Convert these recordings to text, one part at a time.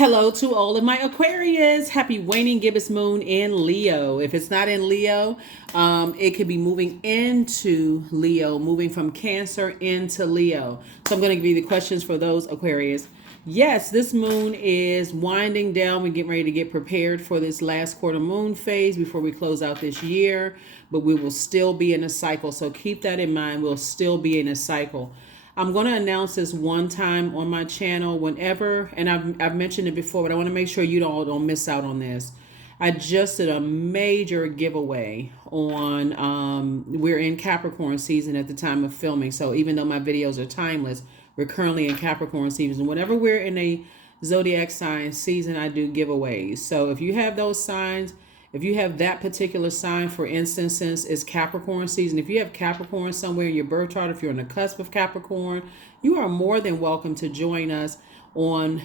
Hello to all of my Aquarius. Happy waning gibbous moon in Leo. If it's not in Leo, it could be moving into Leo, moving from Cancer into Leo. So I'm going to give you the questions for those Aquarius. Yes, this moon is winding down. We're getting ready to get prepared for this last quarter moon phase before we close out this year, but we will still be in a cycle. So keep that in mind. We'll still be in a cycle. I'm going to announce this one time on my channel whenever, and I've mentioned it before, but I want to make sure you don't miss out on this. I just did a major giveaway on, we're in Capricorn season at the time of filming. So even though my videos are timeless, we're currently in Capricorn season. Whenever we're in a Zodiac sign season, I do giveaways. So if you have those signs, if you have that particular sign, for instance, since it's Capricorn season, if you have Capricorn somewhere in your birth chart, if you're on the cusp of Capricorn, you are more than welcome to join us on,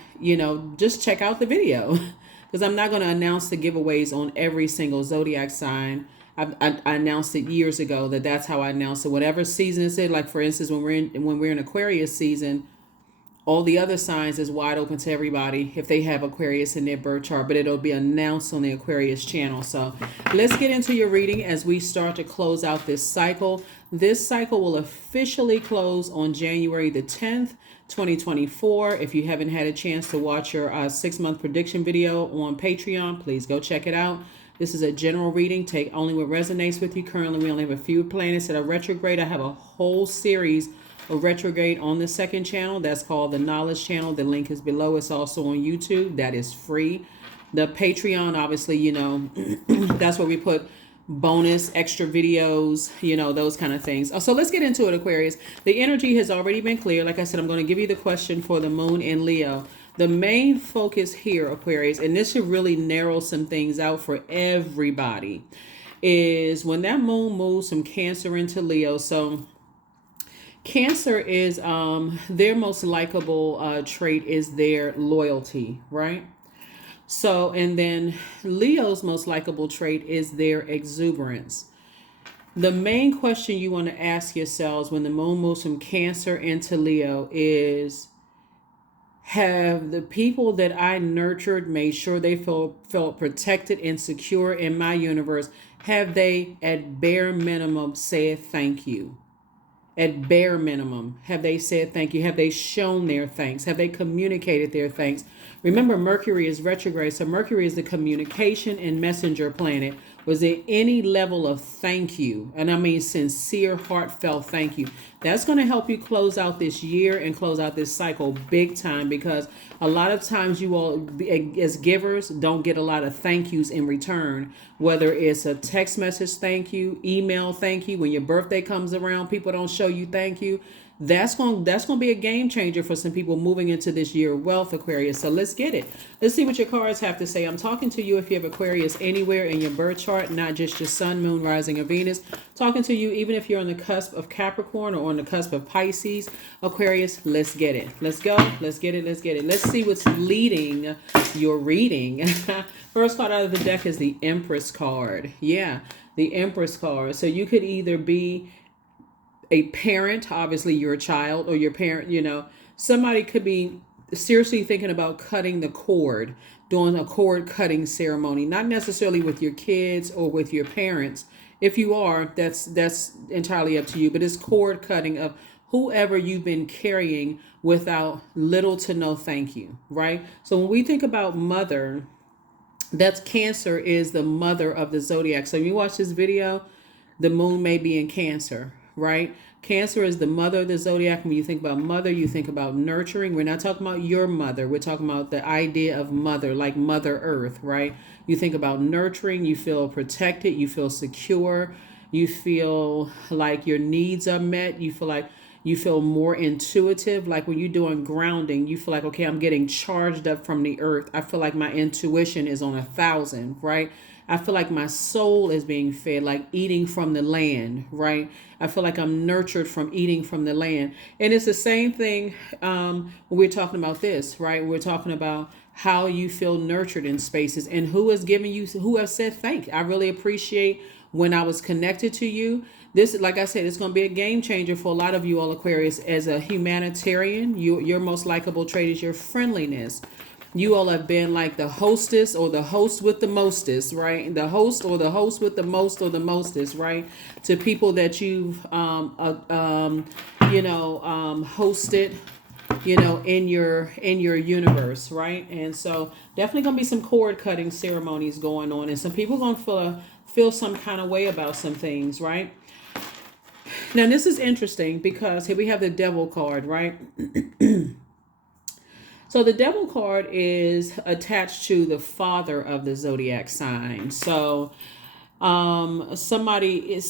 just check out the video because I'm not going to announce the giveaways on every single Zodiac sign. I announced it years ago that's how I announced it. Whatever season it's in, like for instance, when we're in Aquarius season, all the other signs is wide open to everybody if they have Aquarius in their birth chart, but it'll be announced on the Aquarius channel. So let's get into your reading as we start to close out this cycle. This cycle will officially close on January the 10th, 2024. If you haven't had a chance to watch your 6-month prediction video on Patreon, please go check it out. This is a general reading. Take only what resonates with you. Currently, we only have a few planets that are retrograde. I have a whole series of retrograde on the second channel. That's called the Knowledge Channel. The link is below. It's also on YouTube. That is free. The Patreon, obviously, that's where we put bonus extra videos, those kind of things. So let's get into it, Aquarius. The energy has already been clear. Like I said, I'm going to give you the question for the moon in Leo. The main focus here, Aquarius, and this should really narrow some things out for everybody, is when that moon moves from Cancer into Leo. So Cancer is their most likable trait is their loyalty, right? So, and then Leo's most likable trait is their exuberance. The main question you want to ask yourselves when the moon moves from Cancer into Leo is, have the people that I nurtured, made sure they felt protected and secure in my universe, have they at bare minimum said thank you? At bare minimum, have they said thank you? Have they shown their thanks? Have they communicated their thanks? Remember, Mercury is retrograde, so Mercury is the communication and messenger planet. Was there any level of thank you? And I mean sincere, heartfelt thank you. That's going to help you close out this year and close out this cycle big time, because a lot of times you all, as givers, don't get a lot of thank yous in return. Whether it's a text message thank you, email thank you, when your birthday comes around, people don't show you thank you. That's going to be a game changer for some people moving into this year of wealth, Aquarius. So let's get it. Let's see what your cards have to say. I'm talking to you if you have Aquarius anywhere in your birth chart, not just your sun, moon, rising, or Venus. Talking to you even if you're on the cusp of Capricorn or on the cusp of Pisces. Aquarius, let's get it. Let's go. Let's get it. Let's get it. Let's see what's leading your reading. First card out of the deck is the Empress card. Yeah, the Empress card. So you could either be a parent, obviously you're a child, or your parent, somebody could be seriously thinking about cutting the cord, doing a cord cutting ceremony, not necessarily with your kids or with your parents. If you are, that's entirely up to you, but it's cord cutting of whoever you've been carrying without little to no thank you, right? So when we think about mother, that's Cancer is the mother of the Zodiac. So when you watch this video, the moon may be in Cancer, right? Cancer is the mother of the Zodiac. When you think about mother, you think about nurturing. We're not talking about your mother. We're talking about the idea of mother, like Mother Earth, right? You think about nurturing. You feel protected. You feel secure. You feel like your needs are met. You feel more intuitive. Like when you're doing grounding, you feel like, okay, I'm getting charged up from the earth. I feel like my intuition is on 1,000, right? I feel like my soul is being fed, like eating from the land, right? I feel like I'm nurtured from eating from the land. And it's the same thing when we're talking about this, right? We're talking about how you feel nurtured in spaces and who is giving you, who has said thank you. I really appreciate when I was connected to you. This, like I said, it's going to be a game changer for a lot of you all Aquarius. As a humanitarian, your most likable trait is your friendliness. You all have been like the hostess or the host with the mostest, right? The host or the host with the most or the mostest, right? To people that you've, hosted, in your universe, right? And so definitely gonna be some cord cutting ceremonies going on, and some people gonna feel some kind of way about some things, right? Now this is interesting because here we have the devil card, right? So the devil card is attached to the father of the zodiac sign. So somebody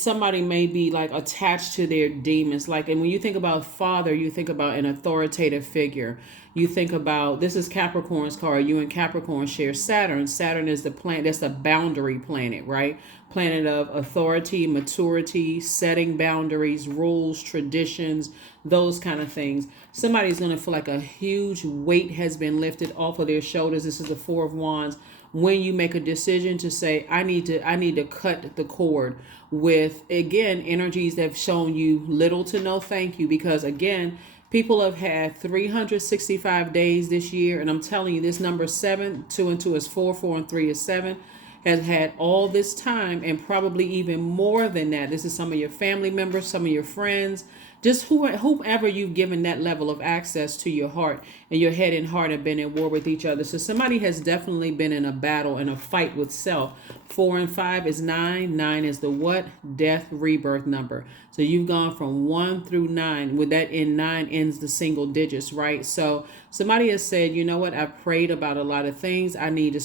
may be like attached to their demons, like, and when you think about father, you think about an authoritative figure. You think about, this is Capricorn's card. You and Capricorn share Saturn is the planet, that's the boundary planet, right? Planet of authority, maturity, setting boundaries, rules, traditions, those kind of things. Somebody's going to feel like a huge weight has been lifted off of their shoulders. This is the Four of Wands. When you make a decision to say, I need to cut the cord with, again, energies that have shown you little to no thank you, because again, people have had 365 days this year, and I'm telling you, this number 7, 2 and 2 is 4, 4 and 3 is 7, has had all this time, and probably even more than that. This is some of your family members, some of your friends, just whomever you've given that level of access to your heart, and your head and heart have been at war with each other. So somebody has definitely been in a battle and a fight with self. 4 and 5 is 9. 9 is the what? Death, rebirth number. So you've gone from 1 through 9. With that, in 9 ends the single digits, right? So somebody has said, you know what? I've prayed about a lot of things. I need to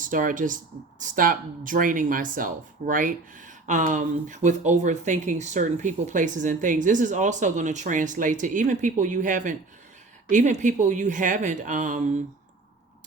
stop draining myself, right? With overthinking certain people, places, and things. This is also going to translate to even people you haven't,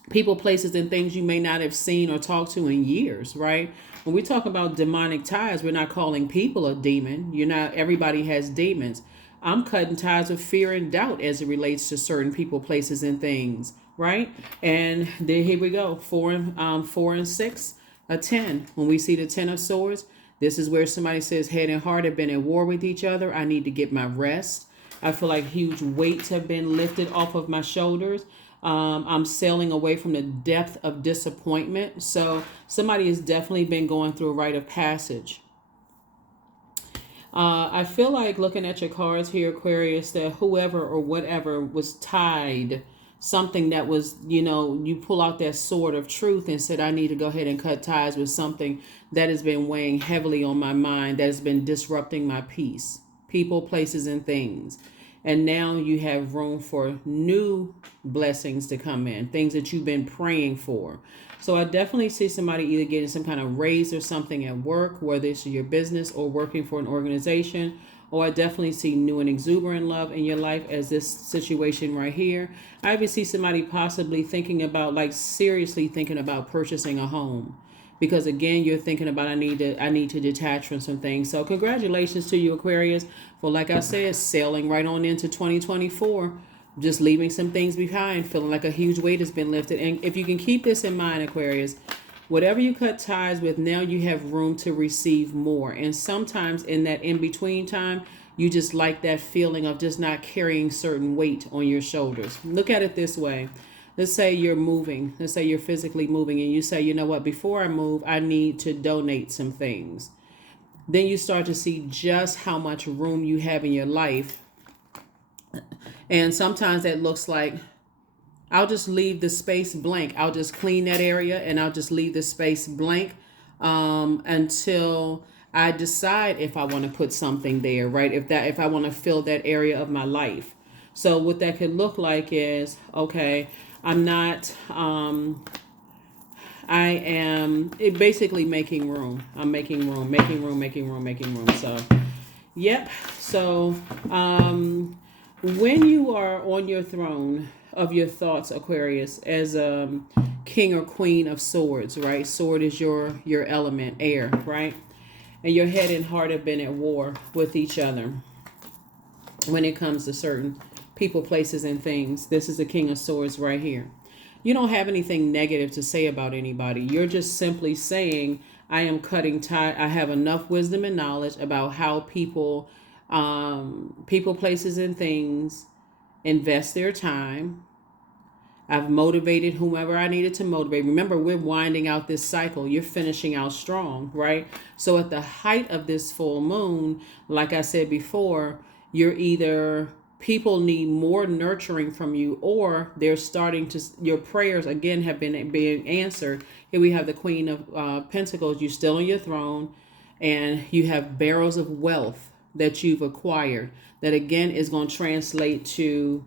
people, places, and things you may not have seen or talked to in years, right? When we talk about demonic ties, we're not calling people a demon. Everybody has demons. I'm cutting ties of fear and doubt as it relates to certain people, places, and things, right? And then here we go, 4 and 6, a 10. When we see the 10 of swords, this is where somebody says head and heart have been at war with each other. I need to get my rest. I feel like huge weights have been lifted off of my shoulders. I'm sailing away from the depth of disappointment. So somebody has definitely been going through a rite of passage. I feel like, looking at your cards here, Aquarius, that whoever or whatever was tied, something that was, you pull out that sword of truth and said, I need to go ahead and cut ties with something that has been weighing heavily on my mind, that has been disrupting my peace, people, places, and things. And now you have room for new blessings to come in, things that you've been praying for. So I definitely see somebody either getting some kind of raise or something at work, whether it's your business or working for an organization. Or I definitely see new and exuberant love in your life, as this situation right here. I even see somebody possibly thinking about, like seriously thinking about purchasing a home. Because again, you're thinking about, I need to detach from some things. So congratulations to you, Aquarius, for, like I said, sailing right on into 2024. Just leaving some things behind, feeling like a huge weight has been lifted. And if you can keep this in mind, Aquarius, whatever you cut ties with, now you have room to receive more. And sometimes in that in-between time, you just like that feeling of just not carrying certain weight on your shoulders. Look at it this way. Let's say you're moving. Let's say you're physically moving, and you say, you know what, before I move, I need to donate some things. Then you start to see just how much room you have in your life. And sometimes that looks like, I'll just leave the space blank. I'll just clean that area and I'll just leave the space blank until I decide if I want to put something there, right? If I want to fill that area of my life. So what that could look like is, okay, I'm not, I am basically making room. I'm making room. So, yep. So, when you are on your throne of your thoughts, Aquarius, as a king or queen of swords, right? Sword is your element, air, right? And your head and heart have been at war with each other when it comes to certain people, places, and things. This is the king of swords right here. You don't have anything negative to say about anybody. You're just simply saying, I am cutting tie. I have enough wisdom and knowledge about how people, places, and things invest their time. I've motivated whomever I needed to motivate. Remember, we're winding out this cycle. You're finishing out strong, right? So at the height of this full moon, like I said before, you're either people need more nurturing from you, or they're starting to, your prayers again have been being answered. Here we have the Queen of Pentacles. You're still on your throne, and you have barrels of wealth that you've acquired that again is going to translate to,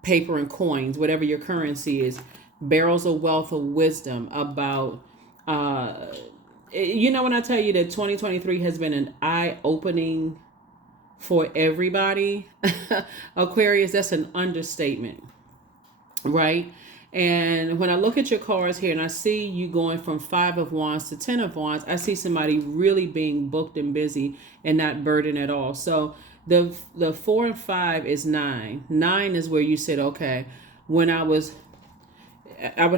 paper and coins, whatever your currency is. Barrels of wealth of wisdom about, when I tell you that 2023 has been an eye-opening for everybody, Aquarius, that's an understatement, right? And when I look at your cards here and I see you going from 5 of Wands to 10 of Wands, I see somebody really being booked and busy and not burdened at all. So the 4 and 5 is 9. 9 is where you said, okay, when I would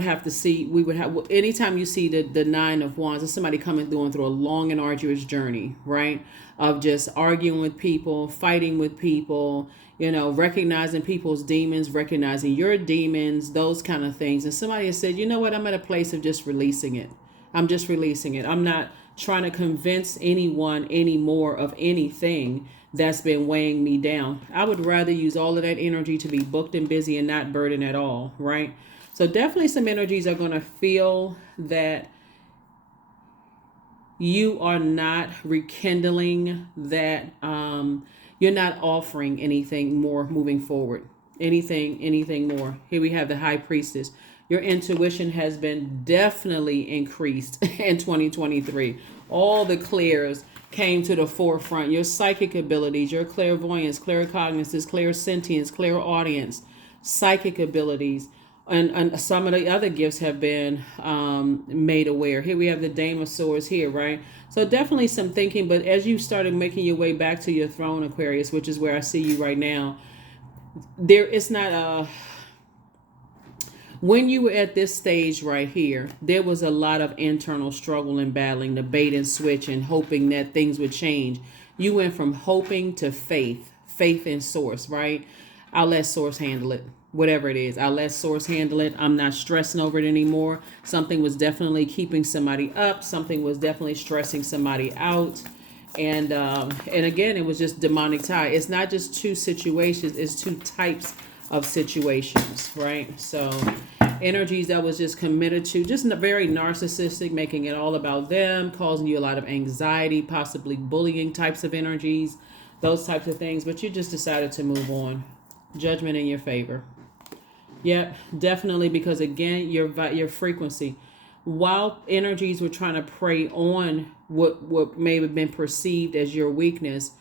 have to see, we would have, anytime you see the 9 of Wands, it's somebody going through a long and arduous journey, right? Of just arguing with people, fighting with people, recognizing people's demons, recognizing your demons, those kind of things. And somebody has said, you know what, I'm at a place of just releasing it. I'm just releasing it. I'm not trying to convince anyone anymore of anything that's been weighing me down. I would rather use all of that energy to be booked and busy and not burdened at all, right? So definitely some energies are going to feel that you are not rekindling that, you're not offering anything more moving forward. Anything more. Here we have the High Priestess. Your intuition has been definitely increased in 2023. All the clears came to the forefront. Your psychic abilities, your clairvoyance, claircognizance, clairsentience, clairaudience, psychic abilities, and some of the other gifts have been made aware. Here we have the Dame of Swords here, right? So definitely some thinking, but as you started making your way back to your throne, Aquarius, which is where I see you right now, it's not a... When you were at this stage right here, there was a lot of internal struggle and battling, the bait and switch and hoping that things would change. You went from hoping to faith in source, right? I'll let source handle it. Whatever it is, I'll let source handle it. I'm not stressing over it anymore. Something was definitely keeping somebody up. Something was definitely stressing somebody out. And again, it was just demonic tie. It's not just two situations. It's two types of situations, right? So energies that was just committed to, just very narcissistic, making it all about them, causing you a lot of anxiety, possibly bullying types of energies, those types of things. But you just decided to move on. Judgment in your favor. Yep, definitely, because again, your frequency. While energies were trying to prey on what may have been perceived as your weakness,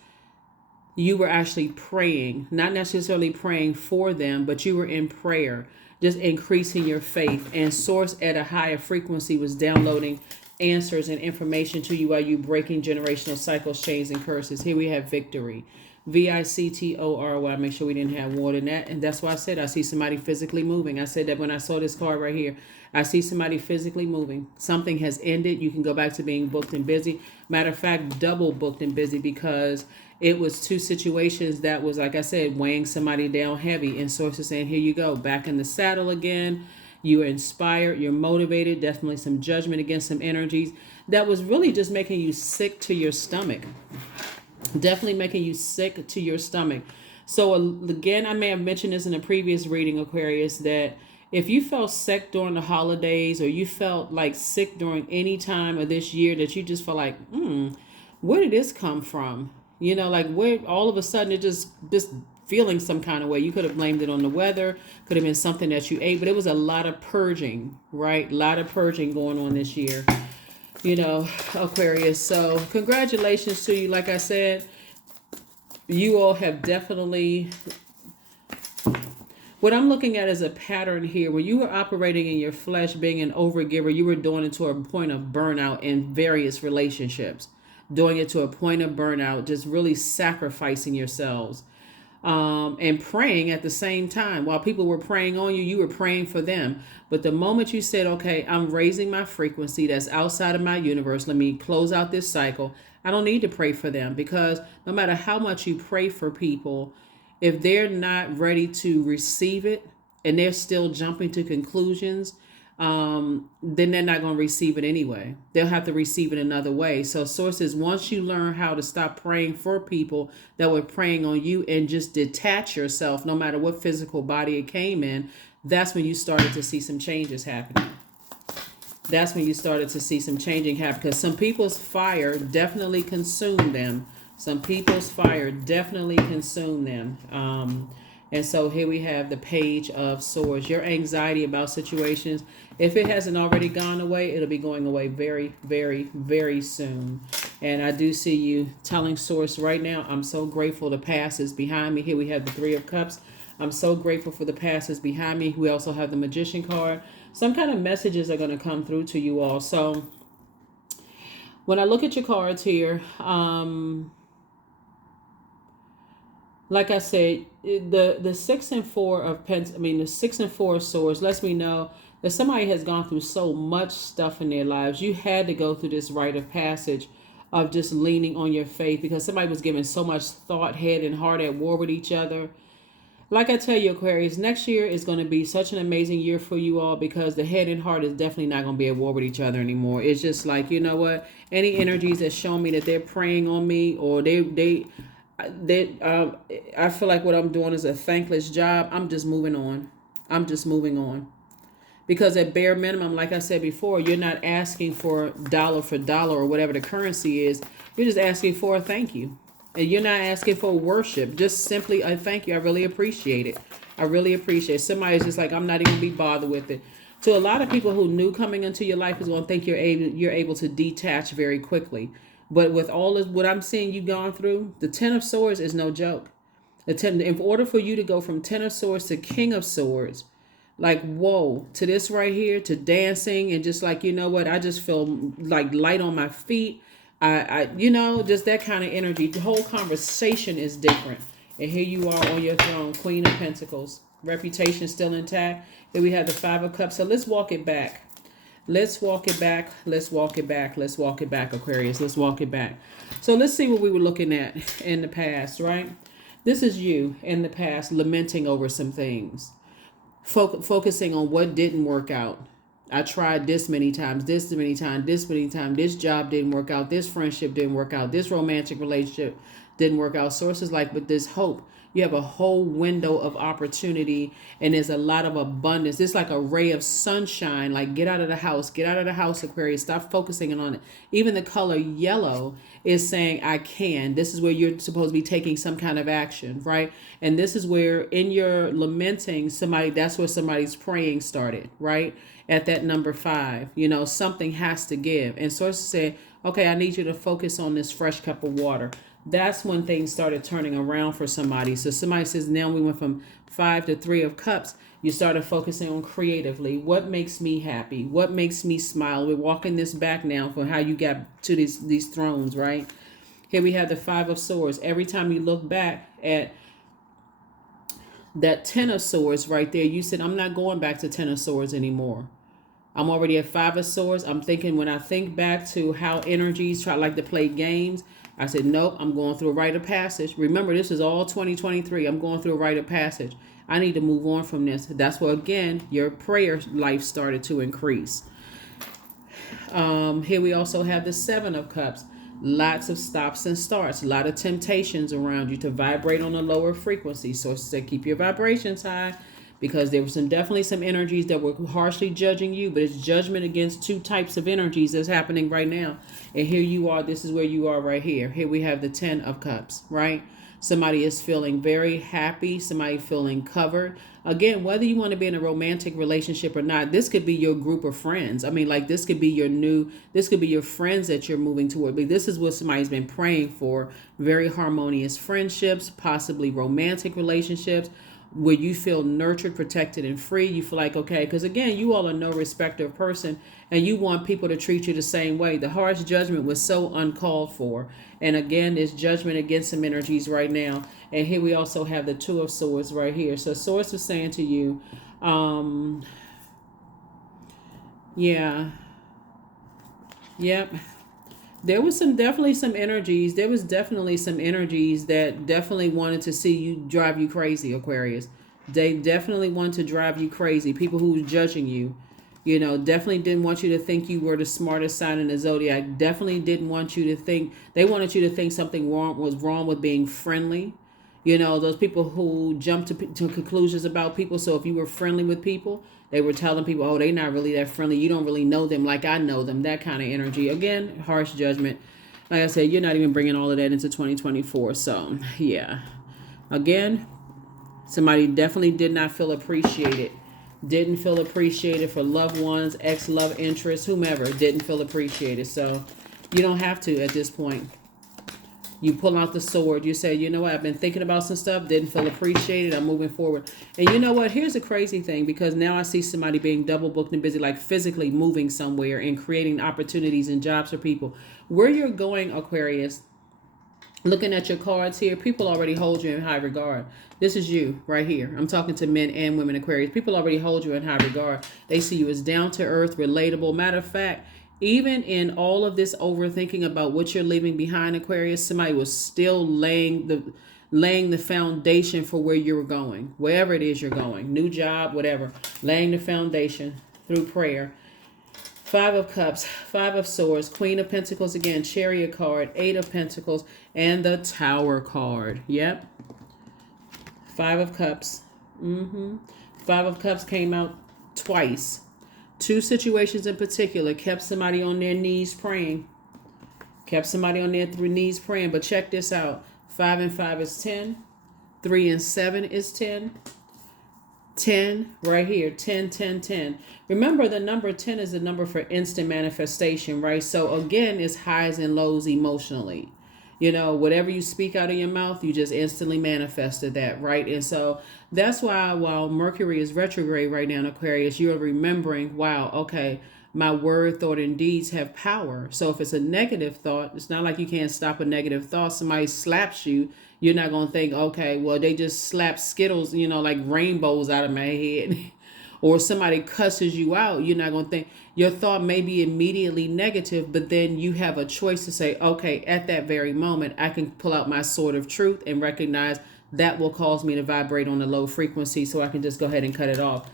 you were actually praying, not necessarily praying for them, but you were in prayer, just increasing your faith. And source at a higher frequency was downloading answers and information to you while you breaking generational cycles, chains, and curses. Here we have victory. VICTORY. Make sure we didn't have water in that. And that's why I said I see somebody physically moving. I said that when I saw this card right here. I see somebody physically moving. Something has ended. You can go back to being booked and busy. Matter of fact, double booked and busy, because it was two situations that was, like I said, weighing somebody down heavy. And sources saying, here you go, back in the saddle again. You are inspired. You're motivated. Definitely some judgment against some energies that was really just making you sick to your stomach. Definitely making you sick to your stomach. So again, I may have mentioned this in a previous reading, Aquarius, that if you felt sick during the holidays, or you felt like sick during any time of this year, that you just felt like, where did this come from? Like where all of a sudden it just feeling some kind of way. You could have blamed it on the weather, could have been something that you ate, but it was a lot of purging, right? A lot of purging going on this year. Aquarius. So congratulations to you. Like I said, you all have definitely, what I'm looking at is a pattern here. When you were operating in your flesh, being an overgiver, you were doing it to a point of burnout in various relationships, doing it to a point of burnout, just really sacrificing yourselves. And praying at the same time. While people were praying on you, you were praying for them. But the moment you said, okay, I'm raising my frequency that's outside of my universe, let me close out this cycle, I don't need to pray for them, because no matter how much you pray for people, if they're not ready to receive it, and they're still jumping to conclusions, then they're not going to receive it anyway. They'll have to receive it another way. So sources, once you learn how to stop praying for people that were praying on you and just detach yourself, no matter what physical body it came in, that's when you started to see some changes happening. That's when you started to see some changing happen, because some people's fire definitely consumed them. Some people's fire definitely consumed them. And so here we have the Page of Swords. Your anxiety about situations, if it hasn't already gone away, it'll be going away very, very, very soon. And I do see you telling Source right now, I'm so grateful the past is behind me. Here we have the Three of Cups. I'm so grateful for the past is behind me. We also have the Magician card. Some kind of messages are going to come through to you all. So when I look at your cards here, like I said, the 6 and 4 of the 6 and 4 of Swords lets me know that somebody has gone through so much stuff in their lives. You had to go through this rite of passage of just leaning on your faith, because somebody was giving so much thought, head and heart at war with each other. Like I tell you, Aquarius, next year is going to be such an amazing year for you all, because the head and heart is definitely not going to be at war with each other anymore. It's just like, you know what? Any energies that show me that they're preying on me, or I feel like what I'm doing is a thankless job, I'm just moving on. I'm just moving on. Because at bare minimum, like I said before, you're not asking for dollar for dollar or whatever the currency is. You're just asking for a thank you. And you're not asking for worship, just simply a thank you. I really appreciate it. I really appreciate it. Somebody's just like, I'm not even be bothered with it. To a lot of people who knew coming into your life is going to think you're able to detach very quickly. But with all of what I'm seeing you've gone through, the 10 of Swords is no joke. In order for you to go from 10 of Swords to King of Swords, like, whoa, to this right here, to dancing and just like, you know what, I just feel like light on my feet. Just that kind of energy. The whole conversation is different. And here you are on your throne, Queen of Pentacles. Reputation still intact. Here we have the 5 of Cups. So let's walk it back. Let's walk it back. Let's walk it back. Let's walk it back, Aquarius. Let's walk it back. So let's see what we were looking at in the past, right? This is you in the past lamenting over some things. Focusing on what didn't work out. I tried this many times, this many times, this many times. This job didn't work out. This friendship didn't work out. This romantic relationship didn't work out. Sources like, but this hope. You have a whole window of opportunity, and there's a lot of abundance. It's like a ray of sunshine. Like, get out of the house. Get out of the house, Aquarius. Stop focusing on it. Even the color yellow is saying, I can. This is where you're supposed to be taking some kind of action, right? And this is where, in your lamenting, that's where somebody's praying started, right? At that number 5, something has to give. And sources say, okay, I need you to focus on this fresh cup of water. That's when things started turning around for somebody. So somebody says, now we went from 5 to 3 of Cups. You started focusing on creatively. What makes me happy? What makes me smile? We're walking this back now for how you got to these thrones, right? Here we have the 5 of Swords. Every time you look back at that 10 of Swords right there, you said, I'm not going back to 10 of Swords anymore. I'm already at 5 of Swords. I'm thinking, when I think back to how energies like to play games, I said, nope, I'm going through a rite of passage. Remember, this is all 2023. I'm going through a rite of passage. I need to move on from this. That's where, again, your prayer life started to increase. Here we also have the 7 of Cups. Lots of stops and starts. A lot of temptations around you to vibrate on a lower frequency. So say keep your vibrations high, because there were definitely some energies that were harshly judging you, but it's judgment against 2 types of energies that's happening right now. And here you are. This is where you are right here. Here we have the 10 of Cups, right? Somebody is feeling very happy. Somebody feeling covered. Again, whether you want to be in a romantic relationship or not, this could be your group of friends. I mean, like, this could be your friends that you're moving toward. But this is what somebody's been praying for. Very harmonious friendships, possibly romantic relationships, where you feel nurtured, protected, and free. You feel like, okay, because again, you all are no respecter of person, and you want people to treat you the same way. The harsh judgment was so uncalled for. And again, there's judgment against some energies right now. And here we also have the 2 of Swords right here. So Swords is saying to you, yep. There was definitely some energies. There was definitely some energies that definitely wanted to see you, drive you crazy, Aquarius. They definitely want to drive you crazy. People who are judging you, definitely didn't want you to think you were the smartest sign in the zodiac. Definitely didn't want you to think, they wanted you to think something was wrong with being friendly. Those people who jump to conclusions about people. So if you were friendly with people, they were telling people, oh, they're not really that friendly. You don't really know them like I know them. That kind of energy. Again, harsh judgment. Like I said, you're not even bringing all of that into 2024. So, yeah. Again, somebody definitely did not feel appreciated. Didn't feel appreciated for loved ones, ex-love interests, whomever. Didn't feel appreciated. So, you don't have to at this point. You pull out the sword. You say, you know what? I've been thinking about some stuff. Didn't feel appreciated. I'm moving forward. And you know what? Here's a crazy thing, because now I see somebody being double booked and busy, like physically moving somewhere and creating opportunities and jobs for people. Where you're going, Aquarius, looking at your cards here, people already hold you in high regard. This is you right here. I'm talking to men and women, Aquarius. People already hold you in high regard. They see you as down to earth, relatable. Matter of fact, even in all of this overthinking about what you're leaving behind, Aquarius, somebody was still laying the foundation for where you're going, wherever it is you're going, new job, whatever, laying the foundation through prayer. 5 of Cups, 5 of Swords, Queen of Pentacles again, Chariot card, 8 of Pentacles, and the Tower card. Yep. 5 of Cups. 5 of Cups came out twice. 2 situations in particular kept somebody on their knees praying. Kept somebody on their knees praying. But check this out. 5 and 5 is 10. 3 and 7 is 10. 10 right here. 10, 10, 10. Remember, the number 10 is the number for instant manifestation, right? So again, it's highs and lows emotionally. Whatever you speak out of your mouth, you just instantly manifested that, right? And so that's why while Mercury is retrograde right now in Aquarius, you're remembering, wow, okay, my word, thought, and deeds have power. So if it's a negative thought, it's not like you can't stop a negative thought. Somebody slaps you, you're not going to think, okay, well, they just slapped Skittles, like rainbows out of my head. Or somebody cusses you out, you're not going to think, your thought may be immediately negative, but then you have a choice to say, okay, at that very moment, I can pull out my sword of truth and recognize that will cause me to vibrate on a low frequency, so I can just go ahead and cut it off.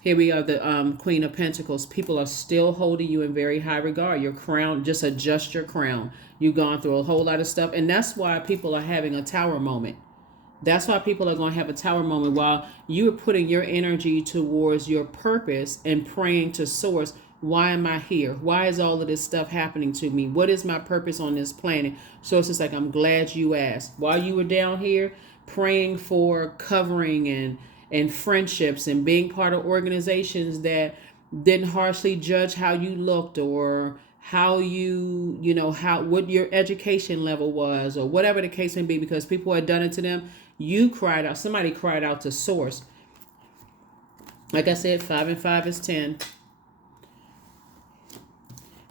Here we are, the Queen of Pentacles. People are still holding you in very high regard. Your crown, just adjust your crown. You've gone through a whole lot of stuff, and that's why people are having a tower moment. That's why people are going to have a tower moment while you are putting your energy towards your purpose and praying to source. Why am I here? Why is all of this stuff happening to me? What is my purpose on this planet? So it's just like, I'm glad you asked. While you were down here praying for covering and friendships and being part of organizations that didn't harshly judge how you looked or how what your education level was or whatever the case may be, because people had done it to them. You cried out. Somebody cried out to source. Like I said, 5 and 5 is 10.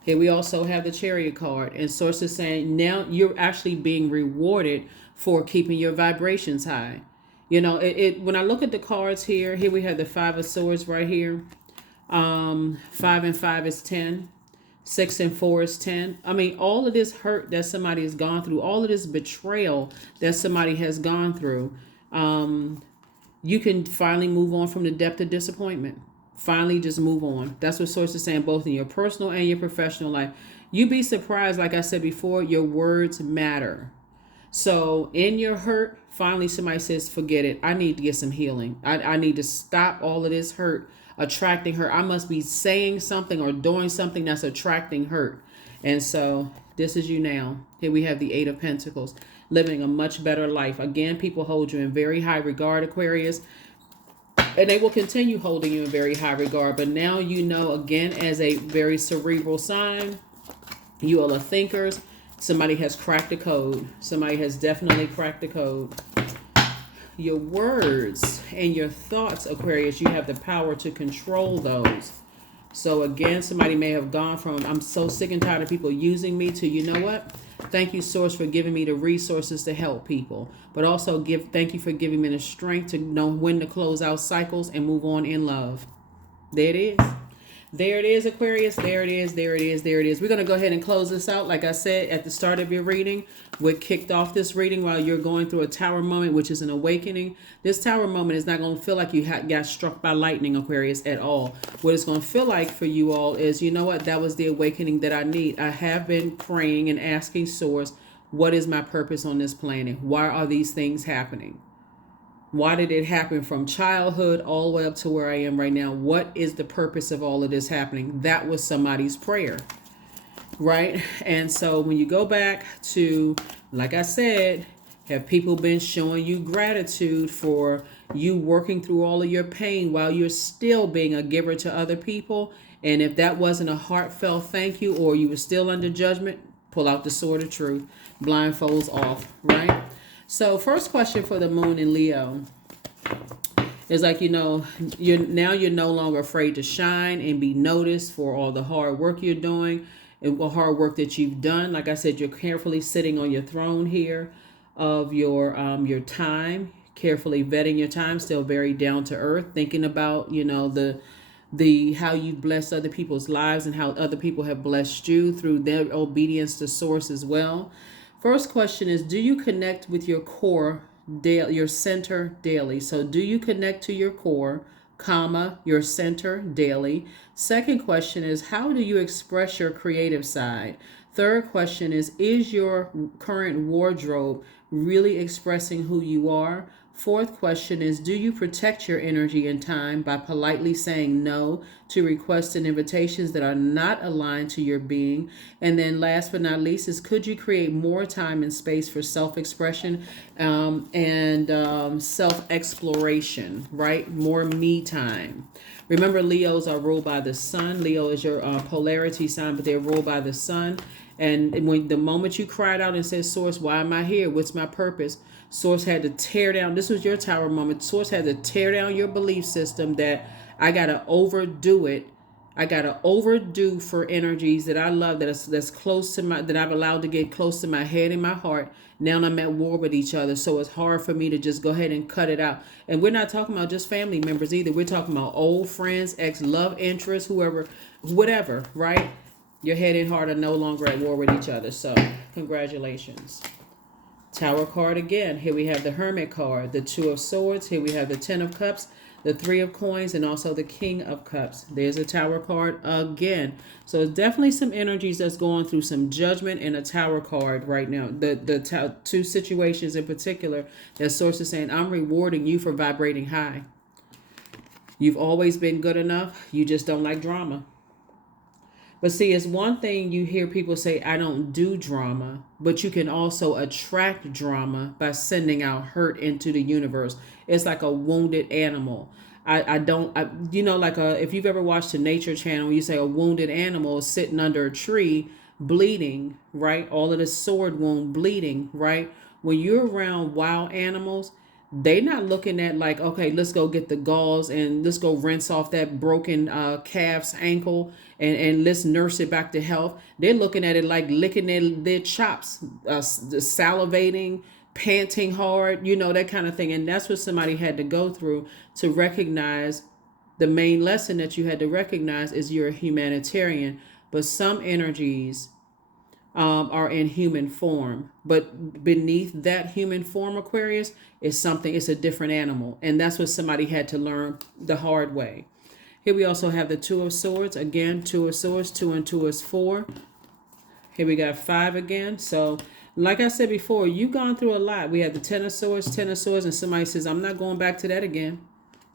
Here we also have the Chariot card, and source is saying now you're actually being rewarded for keeping your vibrations high. When I look at the cards here we have the 5 of Swords right here. 5 and 5 is 10. 6 and 4 is 10. I mean, all of this hurt that somebody has gone through, all of this betrayal that somebody has gone through, you can finally move on from the depth of disappointment. Finally, just move on. That's what Source is saying, both in your personal and your professional life. You'd be surprised, like I said before, your words matter. So in your hurt, finally somebody says, forget it. I need to get some healing. I need to stop all of this hurt attracting hurt. I must be saying something or doing something that's attracting hurt. And so this is you now. Here we have the 8 of Pentacles, living a much better life. Again, people hold you in very high regard, Aquarius, and they will continue holding you in very high regard. But now again, as a very cerebral sign, you all are thinkers. Somebody has cracked the code. Somebody has definitely cracked the code. Your words and your thoughts, Aquarius, you have the power to control those. So again, somebody may have gone from, I'm so sick and tired of people using me, to, you know what? Thank you, Source, for giving me the resources to help people. But also thank you for giving me the strength to know when to close out cycles and move on in love. There it is. There it is, Aquarius. There it is. There it is. There it is. We're going to go ahead and close this out. Like I said at the start of your reading, what kicked off this reading while you're going through a tower moment, which is an awakening. This tower moment is not going to feel like you got struck by lightning, Aquarius, at all. What it's going to feel like for you all is, you know what? That was the awakening that I need. I have been praying and asking Source, what is my purpose on this planet? Why are these things happening? Why did it happen from childhood all the way up to where I am right now? What is the purpose of all of this happening? That was somebody's prayer, right? And so when you go back to, like I said, have people been showing you gratitude for you working through all of your pain while you're still being a giver to other people? And if that wasn't a heartfelt thank you, or you were still under judgment, pull out the sword of truth, blindfolds off, right? So first question for the moon in Leo is like, you're no longer afraid to shine and be noticed for all the hard work you're doing and the hard work that you've done. Like I said, you're carefully sitting on your throne here of your time, carefully vetting your time, still very down to earth, thinking about, the how you bless other people's lives and how other people have blessed you through their obedience to Source as well. First question is, do you connect with your core, your center daily? So do you connect to your core, your center daily? Second question is, how do you express your creative side? Third question is your current wardrobe really expressing who you are? Fourth question is, do you protect your energy and time by politely saying no to requests and invitations that are not aligned to your being? And then last but not least is, could you create more time and space for self-expression and self-exploration, right? More me time. Remember, Leos are ruled by the sun. Leo is your polarity sign, but they're ruled by the sun. And when the moment you cried out and said, Source, why am I here? What's my purpose? Source had to tear down. This was your tower moment. Source had to tear down your belief system that I got to overdo it. I got to overdo for energies that I love, that's close to that I've allowed to get close to my head and my heart. Now I'm at war with each other. So it's hard for me to just go ahead and cut it out. And we're not talking about just family members either. We're talking about old friends, ex-love interests, whoever, whatever, right? Your head and heart are no longer at war with each other. So congratulations. Tower card again. Here we have the Hermit card, the Two of Swords. Here we have the Ten of Cups, the Three of Coins, and also the King of Cups. There's a Tower card again. So it's definitely some energies that's going through some judgment and a Tower card right now. The two situations in particular that Source is saying, I'm rewarding you for vibrating high. You've always been good enough. You just don't like drama. But see, it's one thing you hear people say, I don't do drama, but you can also attract drama by sending out hurt into the universe. It's like a wounded animal. If you've ever watched the Nature Channel, you say a wounded animal is sitting under a tree bleeding, right? All of the sword wound bleeding, right? When you're around wild animals, they not looking at like, okay, let's go get the gauze and let's go rinse off that broken calf's ankle and let's nurse it back to health. They're looking at it like licking their chops, salivating, panting hard, that kind of thing. And that's what somebody had to go through to recognize. The main lesson that you had to recognize is you're a humanitarian, but some energies are in human form, but beneath that human form, Aquarius, it's a different animal. And that's what somebody had to learn the hard way. Here we also have the Two of Swords. Again, Two of Swords, 2 and 2 is 4. Here we got 5 again. So like I said before, you've gone through a lot. We have the Ten of Swords, and somebody says, I'm not going back to that again.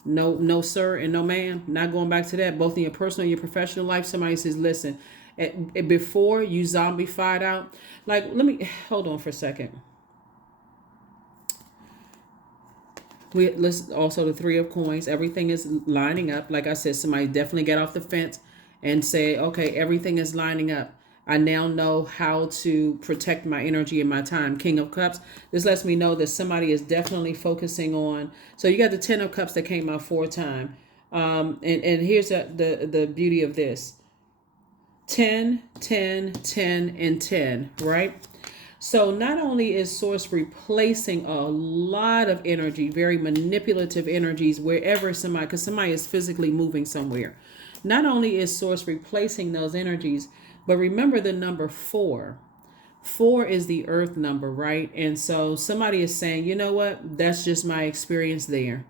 No, sir, and no, ma'am. Not going back to that. Both in your personal and your professional life, somebody says, listen, before you zombified out, like, let me hold on for a second. Let's also the Three of Coins. Everything is lining up. Like I said, somebody definitely get off the fence and say, okay, everything is lining up. I now know how to protect my energy and my time. King of Cups. This lets me know that somebody is definitely focusing on. So you got the Ten of Cups that came out 4 times. And here's the beauty of this. 10, 10, 10, and 10, right? So not only is Source replacing a lot of energy, very manipulative energies, wherever somebody, because somebody is physically moving somewhere. not only is source replacing those energies, but remember the number 4. 4 is the earth number, right? And so somebody is saying, you know what? That's just my experience there.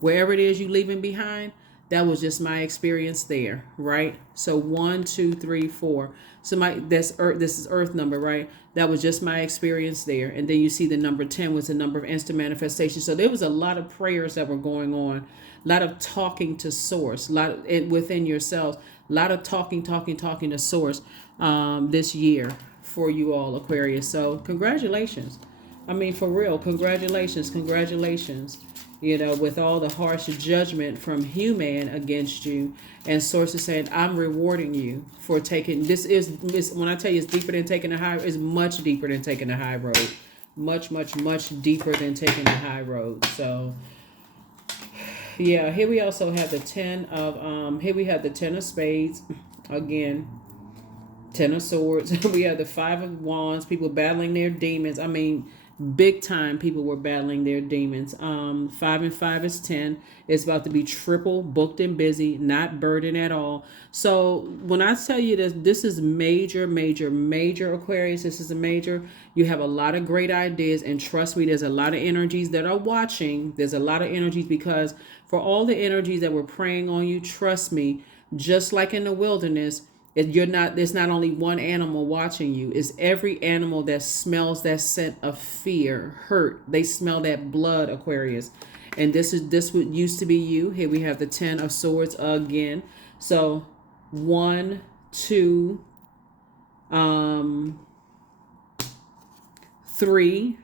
Wherever it is you leaving behind, that was just my experience there, right? So 1, 2, 3, 4. Somebody that's earth. This is earth number, right? That was just my experience there. And then you see the number 10 was the number of instant manifestation. So there was a lot of prayers that were going on, a lot of talking to source, a lot of, within yourselves, a lot of talking to source this year for you all, Aquarius. So congratulations. I mean, for real, congratulations. You know, with all the harsh judgment from human against you, and sources saying, I'm rewarding you for taking, this is when I tell you it's deeper than taking a high, it's much deeper than taking a high road. Much deeper than taking a high road. So yeah, here we also have the 10 of, here we have the 10 of spades, again, 10 of swords. We have the 5 of wands, people battling their demons. I mean, big time people were battling their demons. 5 and 5 is 10. It's about to be triple booked and busy, not burdened at all. So when I tell you this is major Aquarius. This is a major. You have a lot of great ideas, and trust me, there's a lot of energies that are watching. There's a lot of energies, because for all the energies that were preying on you, trust me, just like in the wilderness, there's not only one animal watching you. It's every animal that smells that scent of fear, hurt. They smell that blood, Aquarius. And this would used to be you. Here we have the 10 of swords again. So 1, 2, 3,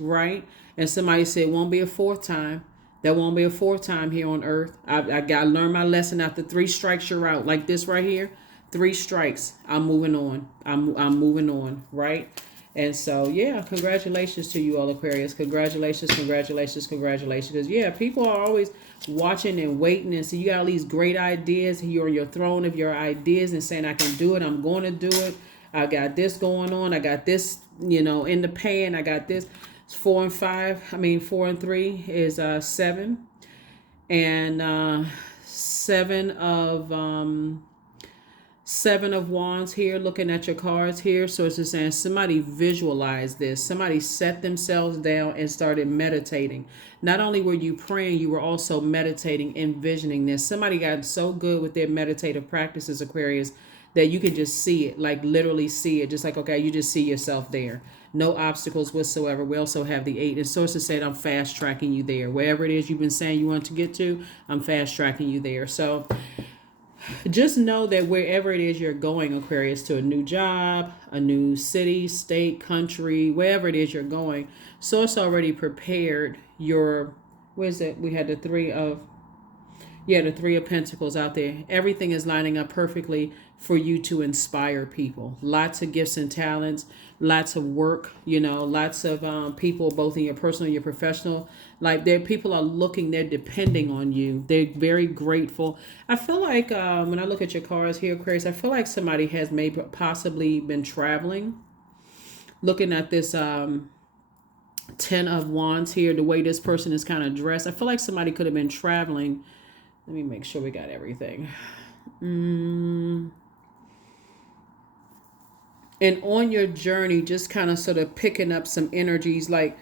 right? And somebody said it won't be a fourth time. There won't be a fourth time here on earth. I got to learn my lesson. After 3 strikes, you're out. Like this right here. 3 strikes, I'm moving on. I'm moving on, right? And so, yeah, congratulations to you all, Aquarius. Congratulations. Because, yeah, people are always watching and waiting. And so you got all these great ideas. You're on your throne of your ideas and saying, I can do it. I'm going to do it. I got this going on. I got this, in the pan. I got this. It's 4 and 3 is 7. And 7 of wands here, looking at your cards here. So it's just saying somebody visualized this. Somebody set themselves down and started meditating. Not only were you praying, you were also meditating, envisioning this. Somebody got so good with their meditative practices, Aquarius, that you can just see it, like literally see it. Just like, okay, you just see yourself there. No obstacles whatsoever. We also have the 8. And sources said, I'm fast tracking you there. Wherever it is you've been saying you want to get to, I'm fast tracking you there. So just know that wherever it is you're going, Aquarius, to a new job, a new city, state, country, wherever it is you're going, Source already prepared your, where's it? We had the 3 of Pentacles out there. Everything is lining up perfectly for you to inspire people. Lots of gifts and talents, lots of work, lots of people, both in your personal and your professional. Like people are looking, they're depending on you. They're very grateful. I feel like when I look at your cards here, Aquarius, I feel like somebody has maybe possibly been traveling. Looking at this 10 of wands here, the way this person is kind of dressed, I feel like somebody could have been traveling. Let me make sure we got everything. And on your journey, just kind of sort of picking up some energies, like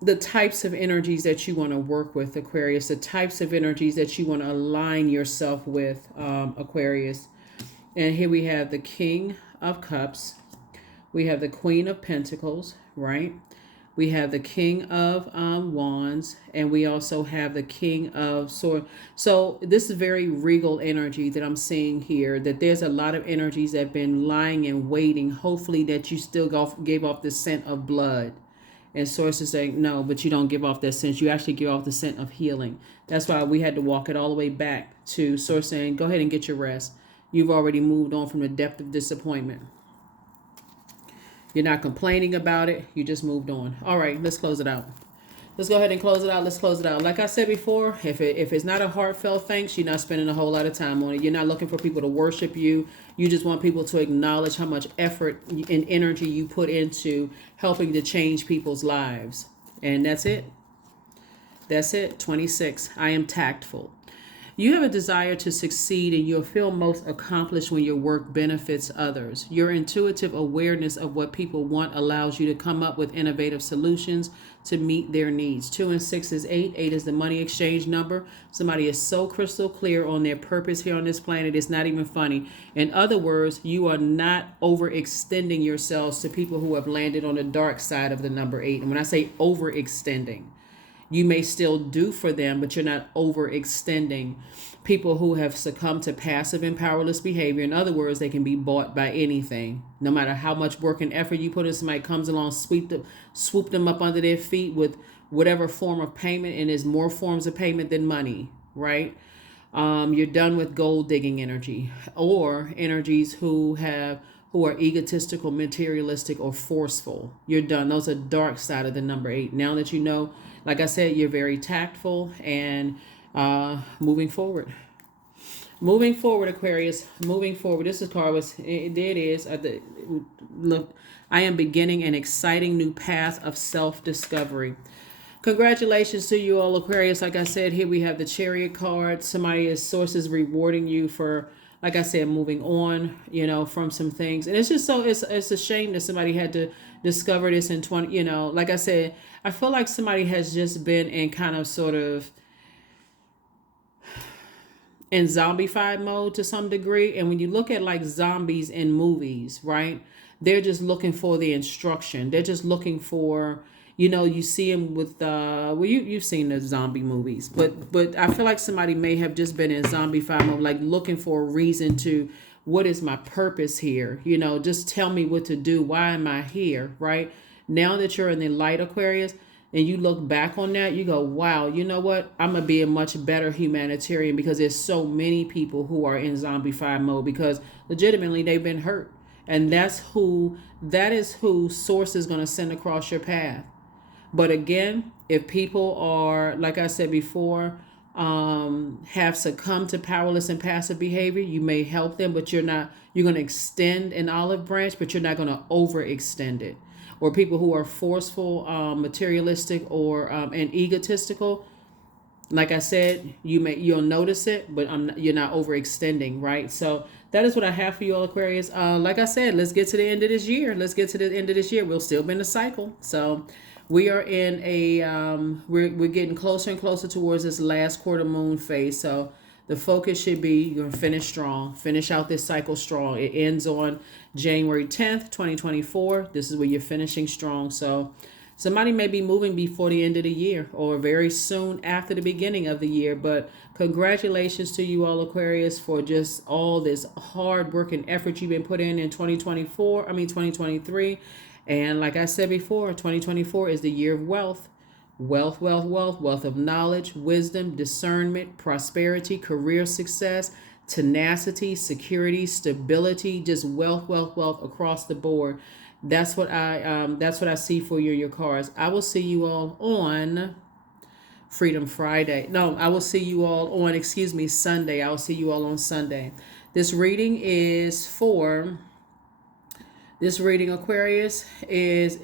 the types of energies that you want to work with, Aquarius, the types of energies that you want to align yourself with, Aquarius. And here we have the King of Cups. We have the Queen of Pentacles, right? We have the King of Wands, and we also have the King of Swords. So this is very regal energy that I'm seeing here, that there's a lot of energies that have been lying and waiting, hopefully that you still gave off the scent of blood. And sources saying, no, but you don't give off that scent. You actually give off the scent of healing. That's why we had to walk it all the way back to source saying, go ahead and get your rest. You've already moved on from the depth of disappointment. You're not complaining about it. You just moved on. All right, let's close it out. Let's go ahead and close it out. Let's close it out. Like I said before, if it's not a heartfelt thanks, you're not spending a whole lot of time on it. You're not looking for people to worship you. You just want people to acknowledge how much effort and energy you put into helping to change people's lives. And that's it. That's it. 26. I am tactful. You have a desire to succeed, and you'll feel most accomplished when your work benefits others. Your intuitive awareness of what people want allows you to come up with innovative solutions to meet their needs. 2 and 6 is 8. 8 is the money exchange number. Somebody is so crystal clear on their purpose here on this planet, it's not even funny. In other words, you are not overextending yourselves to people who have landed on the dark side of the number 8. And when I say overextending, you may still do for them, but you're not overextending. People who have succumbed to passive and powerless behavior. In other words, they can be bought by anything. No matter how much work and effort you put in, somebody comes along, swoop them up under their feet with whatever form of payment, and there's more forms of payment than money, right? You're done with gold digging energy, or energies who are egotistical, materialistic, or forceful. You're done. Those are dark side of the number 8. Now that you know, like I said, you're very tactful and moving forward. Moving forward, Aquarius. Moving forward. This is card was there. It is. Look, I am beginning an exciting new path of self-discovery. Congratulations to you all, Aquarius. Like I said, here we have the Chariot card. Somebody is sources rewarding you for, like I said, moving on, from some things. And it's just it's a shame that somebody had to discover this in 20, like I said, I feel like somebody has just been in kind of sort of in zombified mode to some degree. And when you look at like zombies in movies, right, they're just looking for the instruction. They're just looking for, you see them with you've seen the zombie movies, but I feel like somebody may have just been in zombified mode, like looking for a reason to, what is my purpose here? Just tell me what to do. Why am I here? Right now that you're in the light, Aquarius, and you look back on that, you go, wow, you know what? I'm going to be a much better humanitarian, because there's so many people who are in zombified mode because legitimately they've been hurt. And that is who source is going to send across your path. But again, if people are, like I said before, have succumbed to powerless and passive behavior, you may help them, but you're going to extend an olive branch, but you're not going to overextend it. Or people who are forceful, materialistic, or and egotistical, like I said, you'll notice it, but you're not overextending, right? So that is what I have for you all, Aquarius. Like I said, let's get to the end of this year. We'll still be in a cycle. So we are in we're getting closer and closer towards this last quarter moon phase. So the focus should be, you're going to finish strong, finish out this cycle strong. It ends on January 10th, 2024. This is where you're finishing strong. So somebody may be moving before the end of the year or very soon after the beginning of the year. But congratulations to you all, Aquarius, for just all this hard work and effort you've been putting in 2023. And like I said before, 2024 is the year of wealth. Wealth of knowledge, wisdom, discernment, prosperity, career success, tenacity, security, stability, just wealth across the board. That's what I see for you in your cards. I will see you all on Freedom Friday. No, I will see you all on, Sunday. I will see you all on Sunday. This reading, Aquarius, is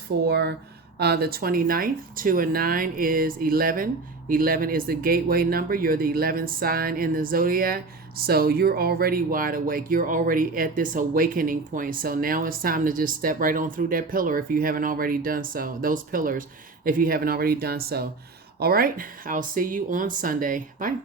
for the 29th. 2 and 9 is 11. 11 is the gateway number. You're the 11th sign in the Zodiac. So you're already wide awake. You're already at this awakening point. So now it's time to just step right on through that pillar if you haven't already done so. Those pillars, if you haven't already done so. All right. I'll see you on Sunday. Bye.